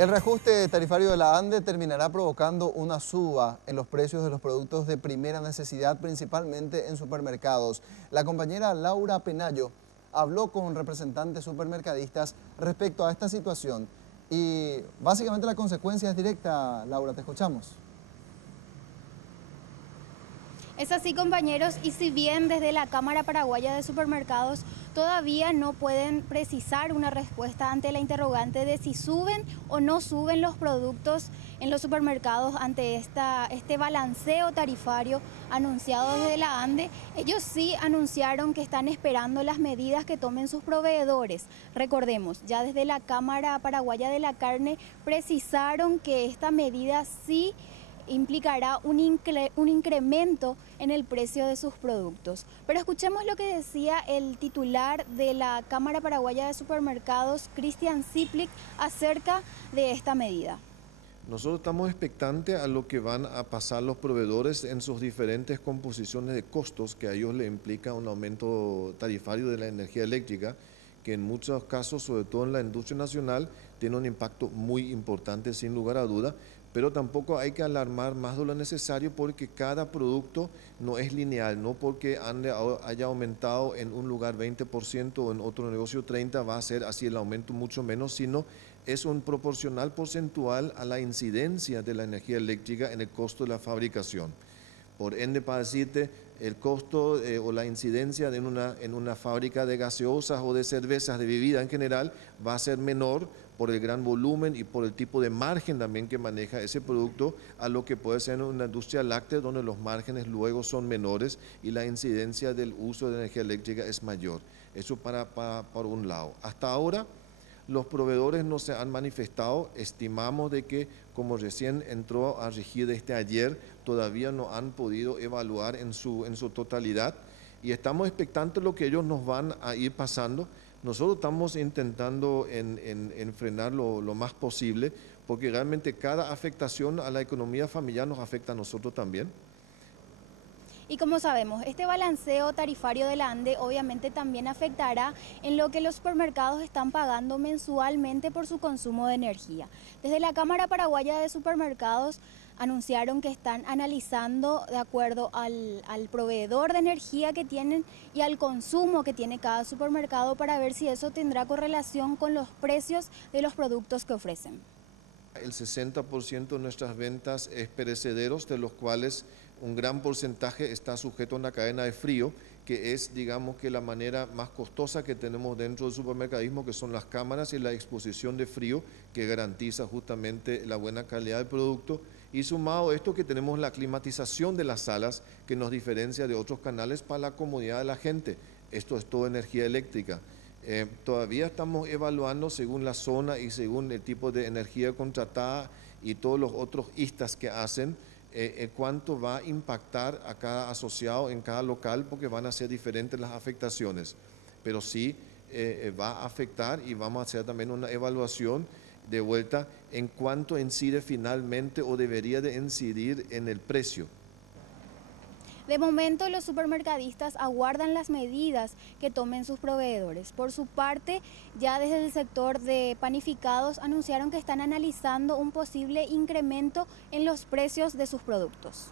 El reajuste tarifario de la ANDE terminará provocando una suba en los precios de los productos de primera necesidad, principalmente en supermercados. La compañera Laura Penayo habló con representantes supermercadistas respecto a esta situación y básicamente la consecuencia es directa. Laura, te escuchamos. Es así, compañeros, y si bien desde la Cámara Paraguaya de Supermercados todavía no pueden precisar una respuesta ante la interrogante de si suben o no suben los productos en los supermercados ante este balanceo tarifario anunciado desde la ANDE, ellos sí anunciaron que están esperando las medidas que tomen sus proveedores. Recordemos, ya desde la Cámara Paraguaya de la Carne precisaron que esta medida sí implicará un incremento en el precio de sus productos. Pero escuchemos lo que decía el titular de la Cámara Paraguaya de Supermercados, Cristian Ziplic, acerca de esta medida. Nosotros estamos expectantes a lo que van a pasar los proveedores en sus diferentes composiciones de costos que a ellos le implica un aumento tarifario de la energía eléctrica, que en muchos casos, sobre todo en la industria nacional, tiene un impacto muy importante sin lugar a duda, pero tampoco hay que alarmar más de lo necesario porque cada producto no es lineal, no porque haya aumentado en un lugar 20% o en otro negocio 30% va a ser así el aumento mucho menos, sino es un proporcional porcentual a la incidencia de la energía eléctrica en el costo de la fabricación. Por ende, para decirte, el costo o la incidencia en una fábrica de gaseosas o de cervezas, de bebida en general, va a ser menor por el gran volumen y por el tipo de margen también que maneja ese producto a lo que puede ser en una industria láctea donde los márgenes luego son menores y la incidencia del uso de energía eléctrica es mayor. Eso por un lado. Hasta ahora los proveedores no se han manifestado, estimamos de que como recién entró a regir desde ayer, todavía no han podido evaluar en su totalidad y estamos expectantes de lo que ellos nos van a ir pasando. Nosotros estamos intentando en frenar lo más posible porque realmente cada afectación a la economía familiar nos afecta a nosotros también. Y como sabemos, este balanceo tarifario de la ANDE obviamente también afectará en lo que los supermercados están pagando mensualmente por su consumo de energía. Desde la Cámara Paraguaya de Supermercados anunciaron que están analizando de acuerdo al proveedor de energía que tienen y al consumo que tiene cada supermercado para ver si eso tendrá correlación con los precios de los productos que ofrecen. El 60% de nuestras ventas es perecederos, de los cuales un gran porcentaje está sujeto a una cadena de frío, que es, digamos, que la manera más costosa que tenemos dentro del supermercadismo, que son las cámaras y la exposición de frío, que garantiza justamente la buena calidad del producto. Y sumado a esto que tenemos la climatización de las salas, que nos diferencia de otros canales para la comodidad de la gente. Esto es todo energía eléctrica. Todavía estamos evaluando según la zona y según el tipo de energía contratada y todos los otros ISTAs que hacen, cuánto va a impactar a cada asociado en cada local, porque van a ser diferentes las afectaciones, pero sí va a afectar y vamos a hacer también una evaluación de vuelta en cuánto incide finalmente o debería de incidir en el precio. De momento, los supermercadistas aguardan las medidas que tomen sus proveedores. Por su parte, ya desde el sector de panificados anunciaron que están analizando un posible incremento en los precios de sus productos.